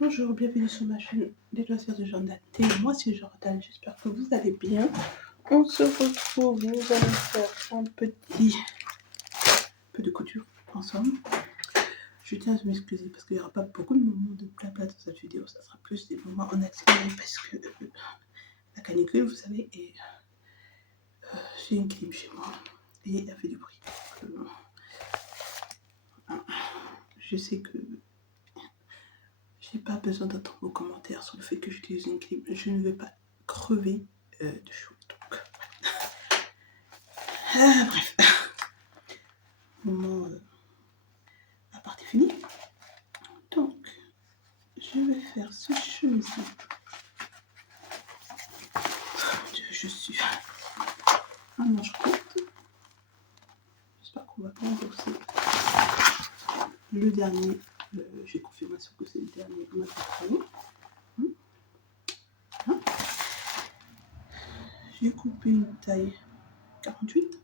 Bonjour, bienvenue sur ma chaîne Les Loisirs de Jonathan. Moi c'est Jordan, j'espère que vous allez bien. On se retrouve, nous allons faire un petit peu de couture ensemble. Je tiens à m'excuser parce qu'il n'y aura pas beaucoup de moments de blabla dans cette vidéo, ça sera plus des moments en accéléré parce que la canicule, vous savez, et j'ai une clim chez moi et elle fait du bruit. Je sais que j'ai pas besoin d'entendre vos commentaires sur le fait que j'utilise une clim. Je ne vais pas crever de chaud. Donc, bref, moment la partie finie. Donc, je vais faire ce chemise-là. Je suis un manche courte. J'espère qu'on va pas endosser le dernier. J'ai confirmation que c'est le dernier. On va travailler. J'ai coupé une taille 48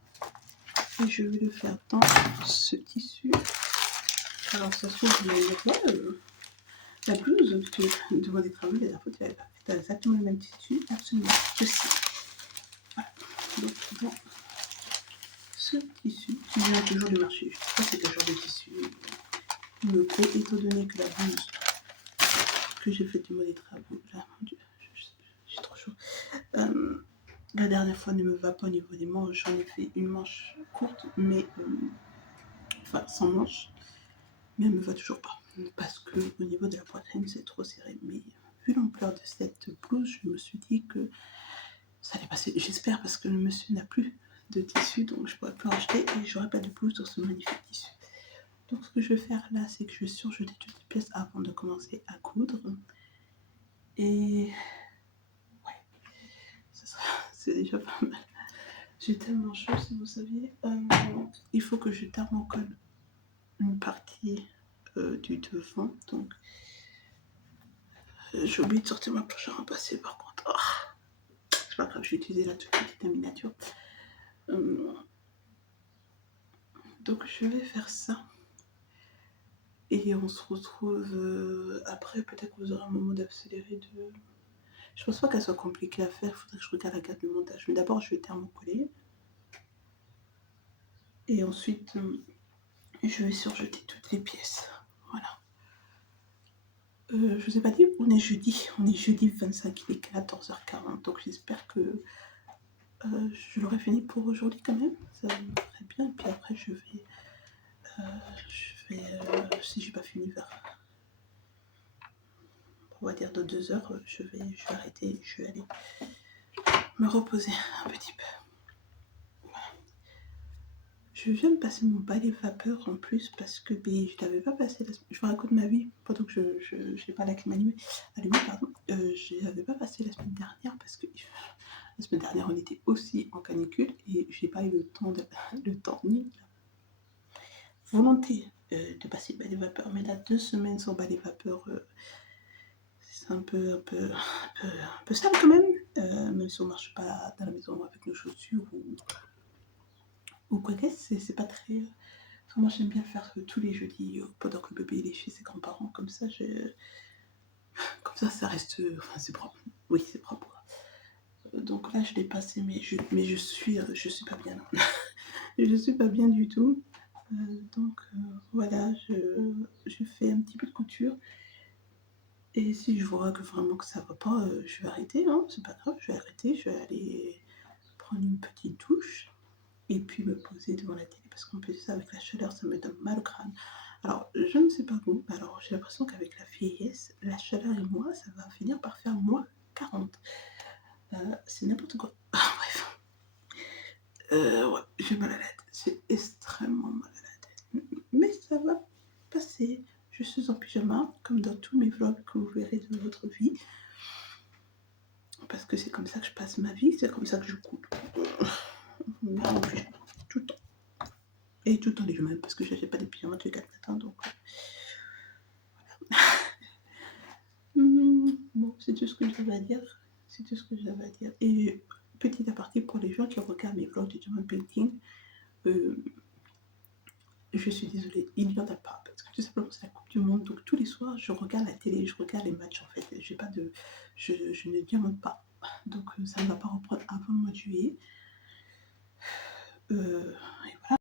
et je vais le faire dans ce tissu. Alors ça se trouve, la blouse que devant des travaux, la dernière fois, tu avais pas fait exactement le même tissu, absolument, je sais. Voilà. Donc dans ce tissu, qui vient toujours du marché, je sais pas c'est quel genre de tissu me plaît, étant donné que la blouse que j'ai faite du mot des travaux, là, mon Dieu, j'ai trop chaud. La dernière fois ne me va pas au niveau des manches, j'en ai fait une manche courte, mais enfin sans manche, mais elle me va toujours pas. Parce que au niveau de la poitrine, c'est trop serré. Mais vu l'ampleur de cette blouse, je me suis dit que ça allait passer. J'espère parce que le monsieur n'a plus de tissu, donc je pourrais plus en acheter et j'aurai pas de blouse sur ce magnifique tissu. Donc ce que je vais faire là, c'est que je vais surjeter toutes les pièces avant de commencer à coudre. Et ouais, c'est déjà pas mal. J'ai tellement chaud, si vous saviez. Il faut que je thermocole une partie du devant. Donc j'ai oublié de sortir ma planche à repasser par contre. Oh, c'est pas grave, je vais utiliser la toute petite miniature. Donc je vais faire ça. Et on se retrouve après. Peut-être que vous aurez un moment d'accélérer de... Je pense pas qu'elle soit compliquée à faire. Il faudrait que je regarde la carte de montage. Mais d'abord, je vais thermocoller. Et ensuite, je vais surjeter toutes les pièces. Voilà. Je vous ai pas dit, on est jeudi. On est jeudi 25, il est 14h40. Donc j'espère que je l'aurai fini pour aujourd'hui quand même. Ça me ferait bien. Et puis après, je vais si j'ai pas fini vers, on va dire de 2 heures, je vais arrêter. Je vais aller me reposer un petit peu. Voilà. Je viens de passer mon balai vapeur en plus parce que je l'avais pas passé. Je vous raconte ma vie pendant que je n'ai pas la clim allumée. Pardon. Je l'avais pas passé la semaine dernière parce que la semaine dernière on était aussi en canicule et j'ai pas eu le temps ni la volonté de passer le balai vapeur. Mais là 2 semaines sans balai vapeur, c'est un peu sale quand même. Même si on marche pas dans la maison avec nos chaussures ou quoi que c'est pas très. Moi j'aime bien faire tous les jeudis pendant que le bébé il est chez ses grands-parents, comme ça ça reste, enfin c'est propre, oui c'est propre. Donc là je l'ai passé mais je suis pas bien. Je suis pas bien du tout. Donc voilà, je fais un petit peu de couture et si je vois que vraiment que ça va pas, je vais arrêter, hein, c'est pas grave, je vais arrêter, je vais aller prendre une petite douche et puis me poser devant la télé parce qu'en plus ça avec la chaleur ça me donne mal au crâne. Alors je ne sais pas vous, alors j'ai l'impression qu'avec la vieillesse, la chaleur et moi ça va finir par faire moins 40. C'est n'importe quoi. Bref. Ouais, j'ai mal à la tête, c'est extrêmement mal à la tête. Mais ça va passer. Je suis en pyjama, comme dans tous mes vlogs que vous verrez de votre vie. Parce que c'est comme ça que je passe ma vie, c'est comme ça que je coupe. Tout le temps. Et tout le temps les mêmes, parce que je n'achète pas des pyjamas tous les 4 matins, donc voilà. Bon, c'est tout ce que j'avais à dire. C'est tout ce que j'avais à dire. Et petit aparté pour les gens qui regardent mes vlogs de diamond painting, je suis désolée, il n'y en a pas. parce que tout simplement c'est la Coupe du Monde, donc tous les soirs je regarde la télé, je regarde les matchs en fait. J'ai pas de, je ne diamante pas, donc ça ne va pas reprendre avant le mois de juillet. Et voilà.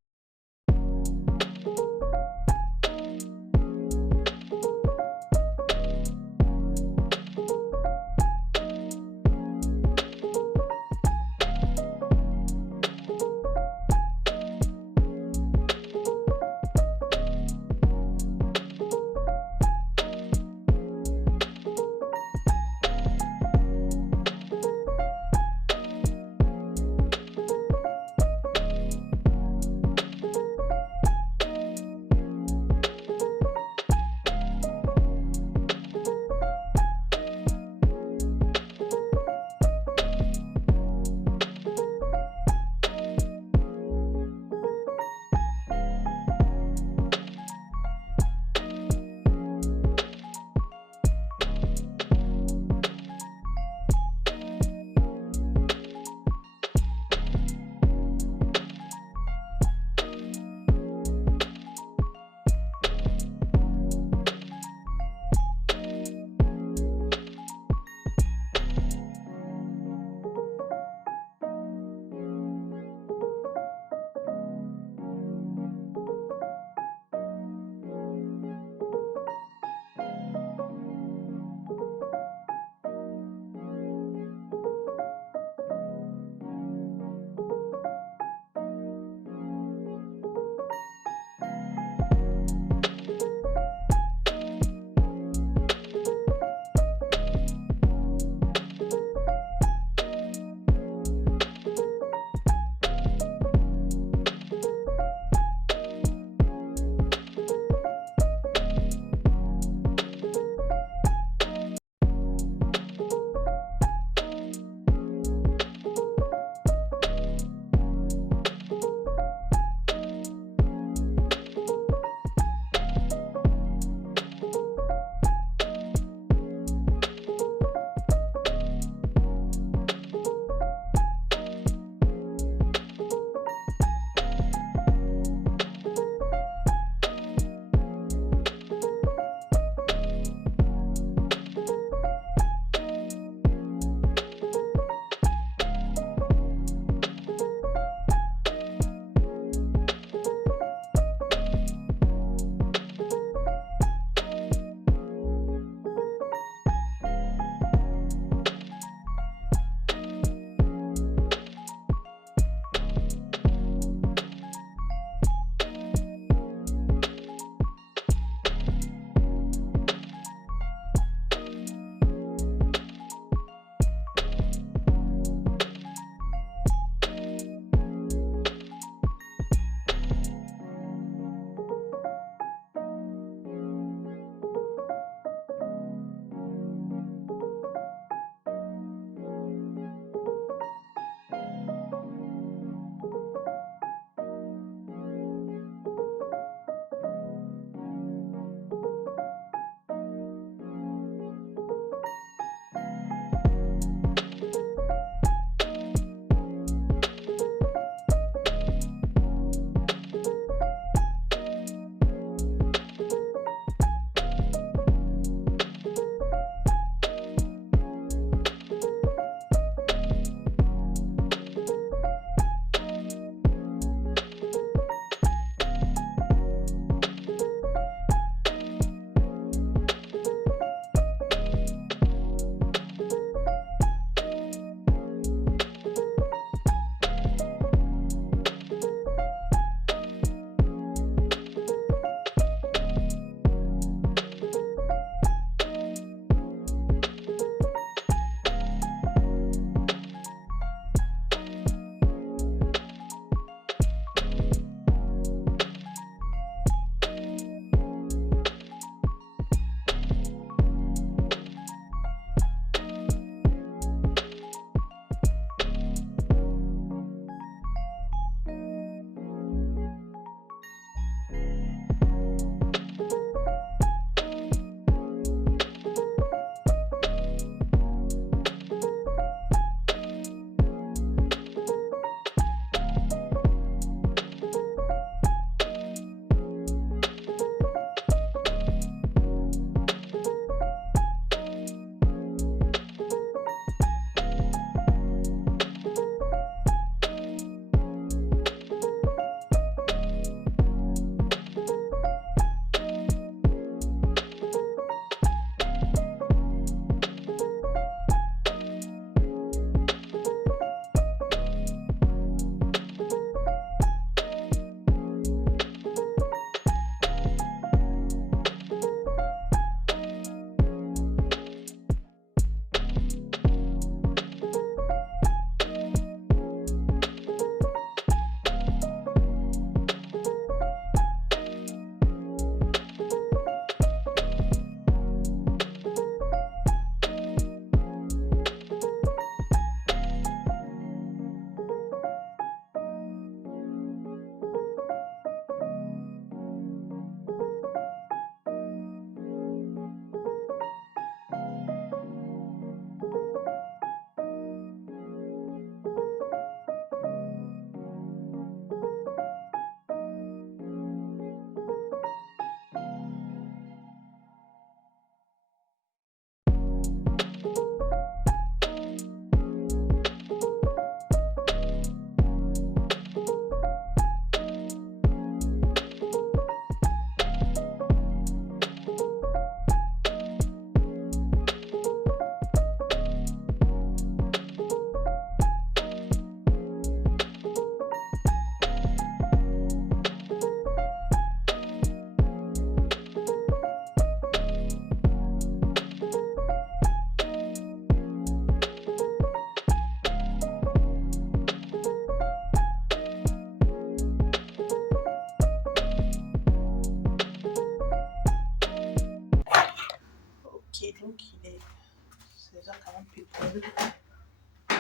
23h40 pile poil.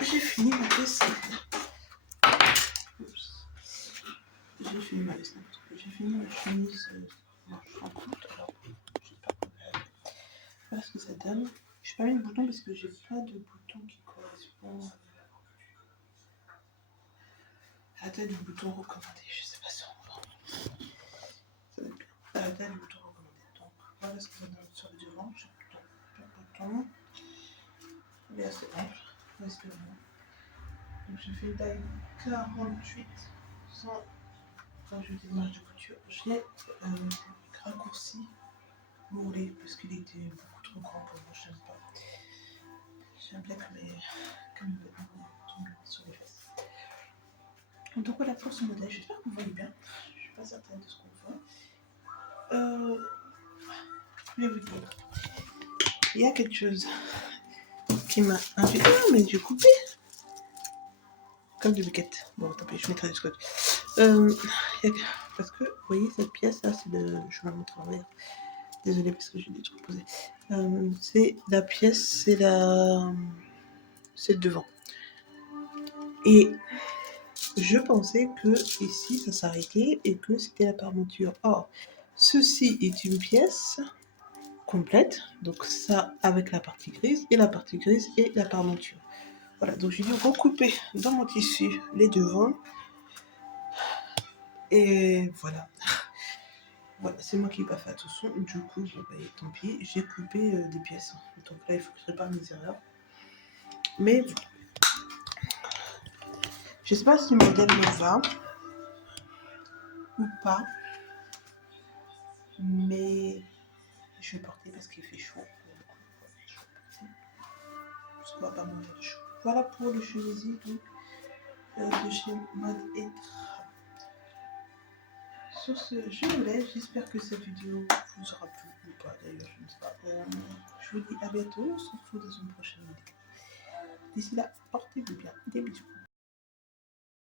J'ai fini ma vaisselle. J'ai fini ma vaisselle. J'ai fini ma chemise manche en courte. Alors, j'espère que voilà ce que ça donne. Je n'ai pas mis de bouton parce que j'ai pas de bouton qui correspond à la taille du bouton recommandé. Je sais pas si on va. Ça va être bien. À la taille du bouton recommandé. Donc voilà ce que ça donne sur le devant. J'ai pas de bouton. Il est assez ample. Reste là. Donc j'ai fait une taille 48 sans rajouter de marge de couture. Je l'ai raccourci moulé parce qu'il était beaucoup trop grand pour moi. J'aime pas. J'aime bien que mes vêtements tombent sur les fesses. Donc voilà pour ce modèle. J'espère que vous voyez bien. Je suis pas certaine de ce qu'on voit. Je vais vous dire. Il y a quelque chose qui m'a invité. Ah, mais j'ai coupé. Comme du buquette. Bon, tant pis, je mettrai du scotch. Parce que, vous voyez, cette pièce là, c'est le. Je vais la montrer en l'air. Désolée parce que j'ai des trucs posés. C'est la pièce, c'est la. C'est devant. Et je pensais que ici ça s'arrêtait et que c'était la parmenture. Or, ceci est une pièce complète, donc ça avec la partie grise et la partie grise et la parmenture. Voilà, donc j'ai dû recouper dans mon tissu les devants. Et voilà. Voilà, c'est moi qui n'ai pas fait attention. Du coup, bon, bah, tant pis, j'ai coupé des pièces. Donc là, il faut que je répare mes erreurs. Mais bon. Je sais pas si le modèle me va ou pas. Mais je vais porter parce qu'il fait chaud. Parce qu'on va pas mourir de chaud. Voilà pour le chemisier donc, de chez Mode et Drap. Sur ce, je vous laisse. J'espère que cette vidéo vous aura plu ou pas d'ailleurs, je ne sais pas. Je vous dis à bientôt. On se retrouve dans une prochaine vidéo. D'ici là, portez-vous bien. Des bisous.